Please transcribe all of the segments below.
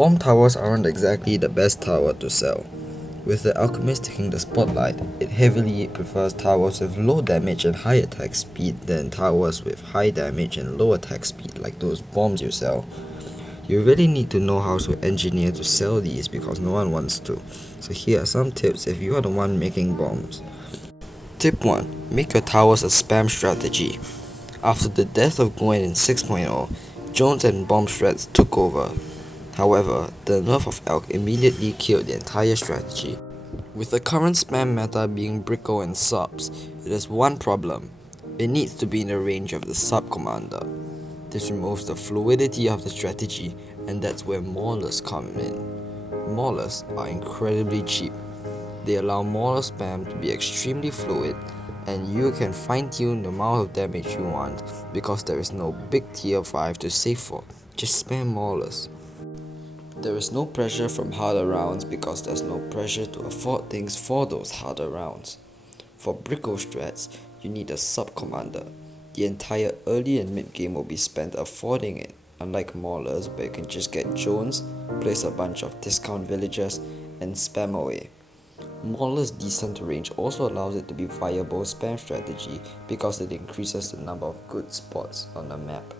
Bomb towers aren't exactly the best tower to sell. With the Alchemist taking the spotlight, it heavily prefers towers with low damage and high attack speed than towers with high damage and low attack speed like those bombs you sell. You really need to know how to engineer to sell these because no one wants to. So here are some tips if you are the one making bombs. Tip 1. Make your towers a spam strategy. After the death of Gwen in 6.0, Jones and bomb strats took over. However, the nerf of Elk immediately killed the entire strategy. With the current spam meta being Bricko and subs, it has one problem. It needs to be in the range of the sub commander. This removes the fluidity of the strategy, and that's where maulers come in. Maulers are incredibly cheap. They allow mauler spam to be extremely fluid, and you can fine-tune the amount of damage you want because there is no big tier 5 to save for. Just spam maulers. There is no pressure from harder rounds because there's no pressure to afford things for those harder rounds. For Bricko strats, you need a sub-commander. The entire early and mid game will be spent affording it, unlike Maulers where you can just get Jones, place a bunch of discount villagers, and spam away. Maulers' decent range also allows it to be viable spam strategy because it increases the number of good spots on the map.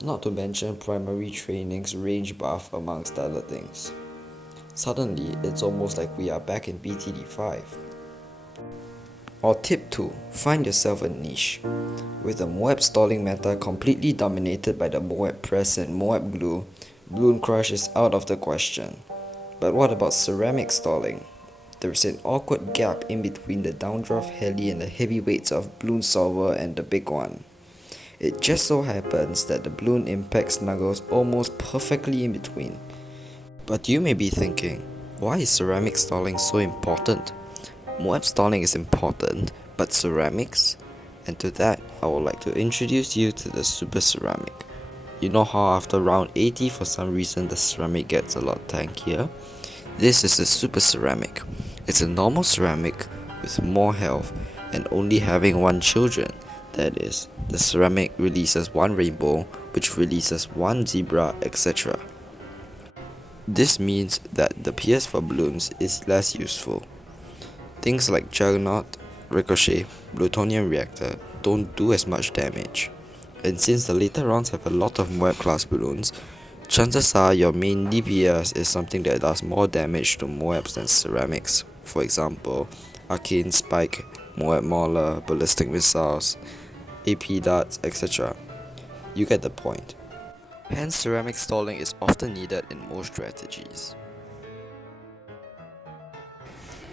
Not to mention primary training's range buff amongst other things. Suddenly, it's almost like we are back in btd5. Or tip 2, find yourself a niche. With the Moab stalling meta completely dominated by the Moab press and Moab glue, Bloon Crush is out of the question. But what about ceramic stalling? There is an awkward gap in between the Downdraft heli and the heavyweights of Bloon Solver and the big one. It just so happens that the Bloon Impact snuggles almost perfectly in between. But you may be thinking, why is ceramic stalling so important? Moab stalling is important, but ceramics? And to that, I would like to introduce you to the Super Ceramic. You know how after round 80 for some reason the ceramic gets a lot tankier? This is the Super Ceramic. It's a normal ceramic with more health and only having one children. That is, the ceramic releases one rainbow, which releases one zebra, etc. This means that the PS for balloons is less useful. Things like Juggernaut, Ricochet, Plutonium Reactor don't do as much damage. And since the later rounds have a lot of Moab class balloons, chances are your main DPS is something that does more damage to Moabs than ceramics. For example, Arcane Spike, Moab Mauler, Ballistic Missiles, AP darts, etc. You get the point. Hence, ceramic stalling is often needed in most strategies.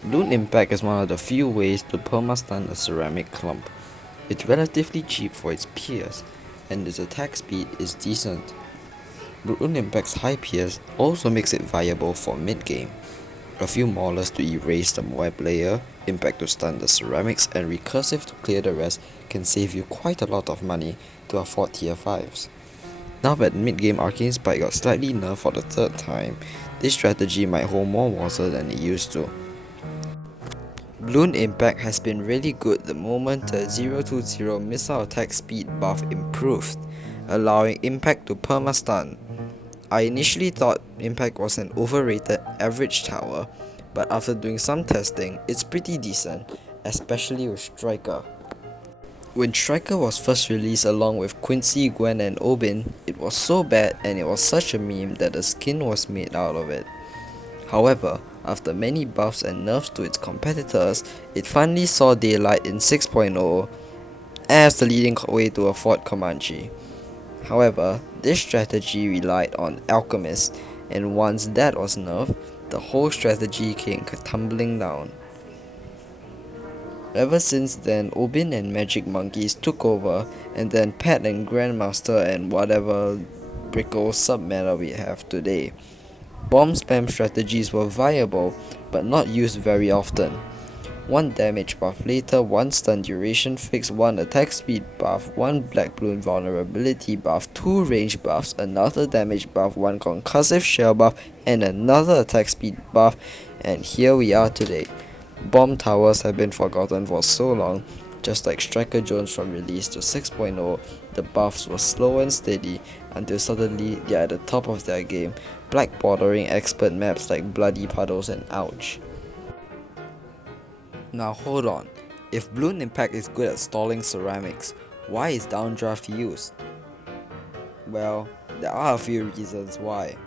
Bloon Impact is one of the few ways to perma-stun a ceramic clump. It's relatively cheap for its PS, and its attack speed is decent. Bloon Impact's high PS also makes it viable for mid-game. A few maulers to erase the Moab layer, Impact to stun the ceramics, and recursive to clear the rest can save you quite a lot of money to afford tier 5s. Now that mid-game Arcane Spike got slightly nerfed for the third time, this strategy might hold more water than it used to. Bloon Impact has been really good the moment the 020 missile attack speed buff improved, allowing Impact to perma-stun. I initially thought Impact was an overrated average tower, but after doing some testing, it's pretty decent, especially with Striker. When Striker was first released along with Quincy, Gwen and Obin, it was so bad and it was such a meme that a skin was made out of it. However, after many buffs and nerfs to its competitors, it finally saw daylight in 6.0 as the leading way to afford Comanche. However, this strategy relied on Alchemist, and once that was nerfed, the whole strategy came tumbling down. Ever since then, Obin and Magic Monkeys took over, and then Pat and Grandmaster and whatever Bricko sub-meta we have today. Bomb spam strategies were viable, but not used very often. One damage buff later, one stun duration fix, one attack speed buff, one black balloon vulnerability buff, two range buffs, another damage buff, one concussive shell buff, and another attack speed buff, and here we are today. Bomb towers have been forgotten for so long, just like Striker Jones from release to 6.0, the buffs were slow and steady until suddenly they are at the top of their game, black bordering expert maps like Bloody Puddles and Ouch. Now hold on, if Bloon Impact is good at stalling ceramics, why is Downdraft used? Well, there are a few reasons why.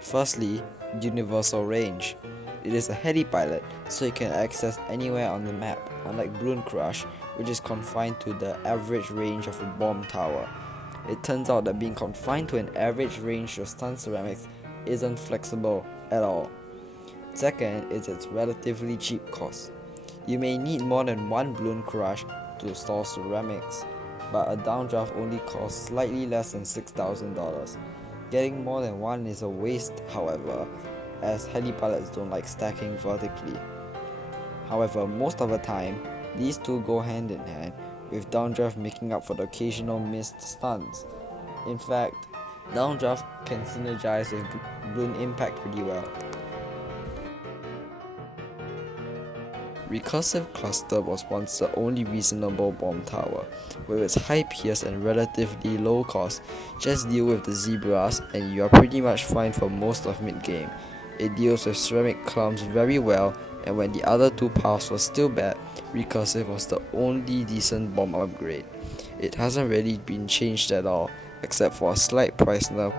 Firstly, universal range. It is a heli pilot, so it can access anywhere on the map, unlike Bloon Crush, which is confined to the average range of a bomb tower. It turns out that being confined to an average range to stun ceramics isn't flexible at all. Second is its relatively cheap cost. You may need more than one Bloon Crush to stall ceramics, but a downdraft only costs slightly less than $6,000. Getting more than one is a waste, however, as heli pilots don't like stacking vertically. However, most of the time, these two go hand in hand, with downdraft making up for the occasional missed stuns. In fact, downdraft can synergize with Bloon Impact pretty well. Recursive Cluster was once the only reasonable bomb tower. With its high PS and relatively low cost, just deal with the zebras and you are pretty much fine for most of mid-game. It deals with ceramic clumps very well, and when the other two paths were still bad, Recursive was the only decent bomb upgrade. It hasn't really been changed at all, except for a slight price nerf.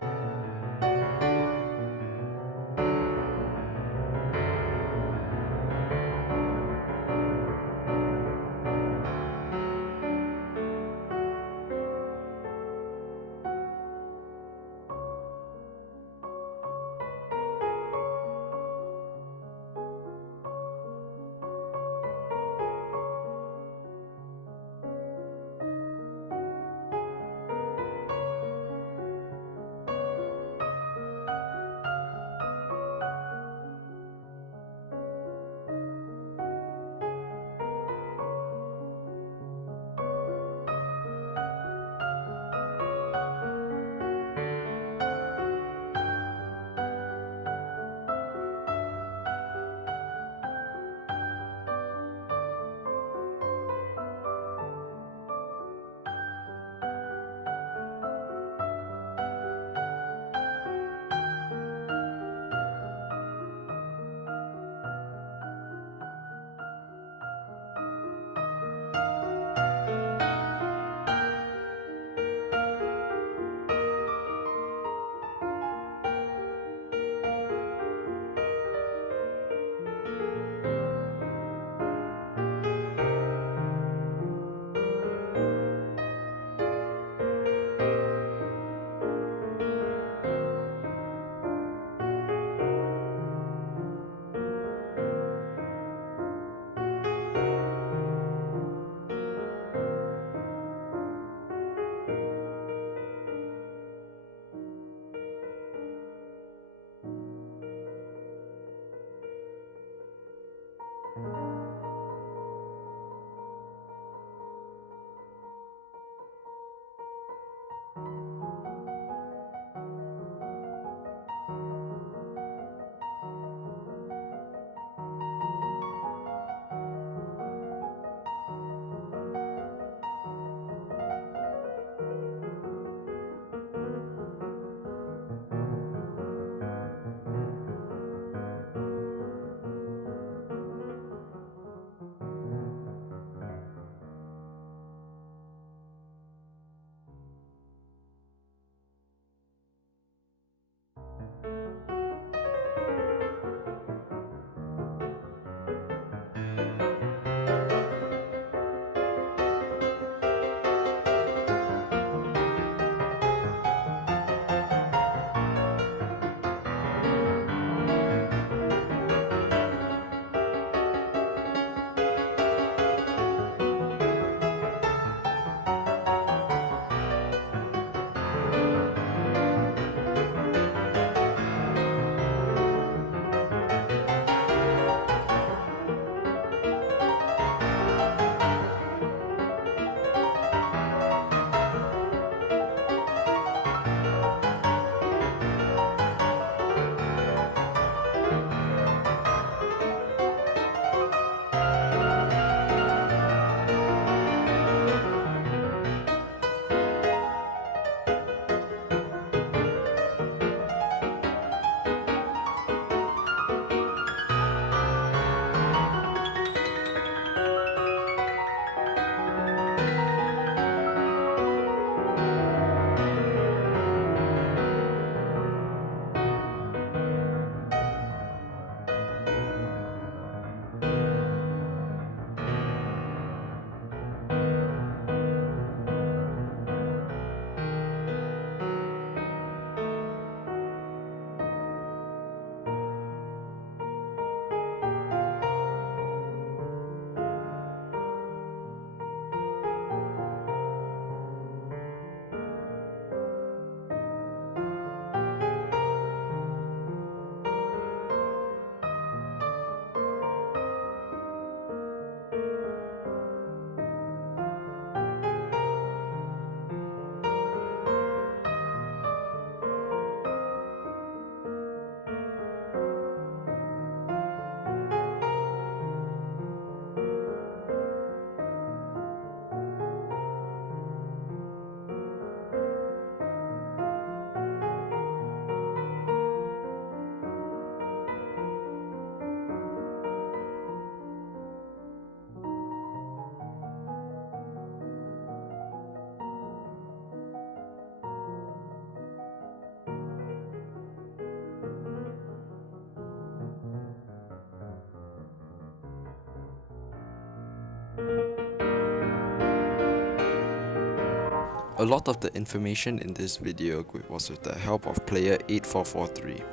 A lot of the information in this video was with the help of player 8443,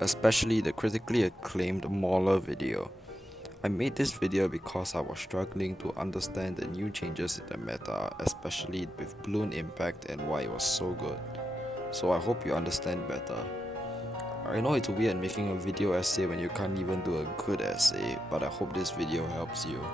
especially the critically acclaimed Mauler video. I made this video because I was struggling to understand the new changes in the meta, especially with Bloon Impact and why it was so good. So I hope you understand better. I know it's weird making a video essay when you can't even do a good essay, but I hope this video helps you.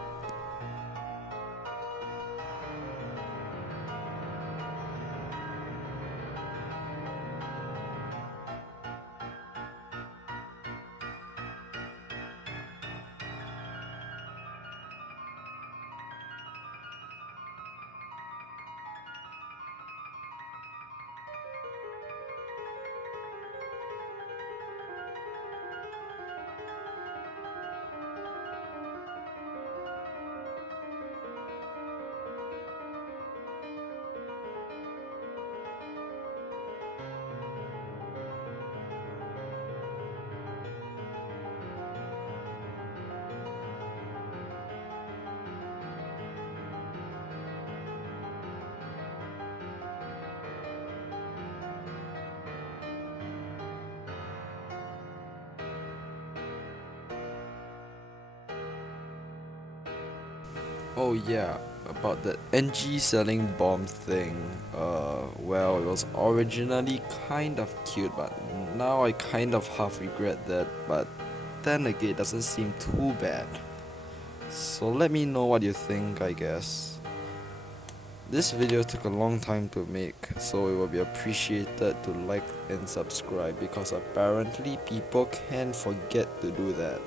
Oh yeah, about the NG selling bomb thing, well, it was originally kind of cute, but now I kind of half regret that, but then again, it doesn't seem too bad. So let me know what you think, I guess. This video took a long time to make, so it will be appreciated to like and subscribe because apparently people can forget to do that.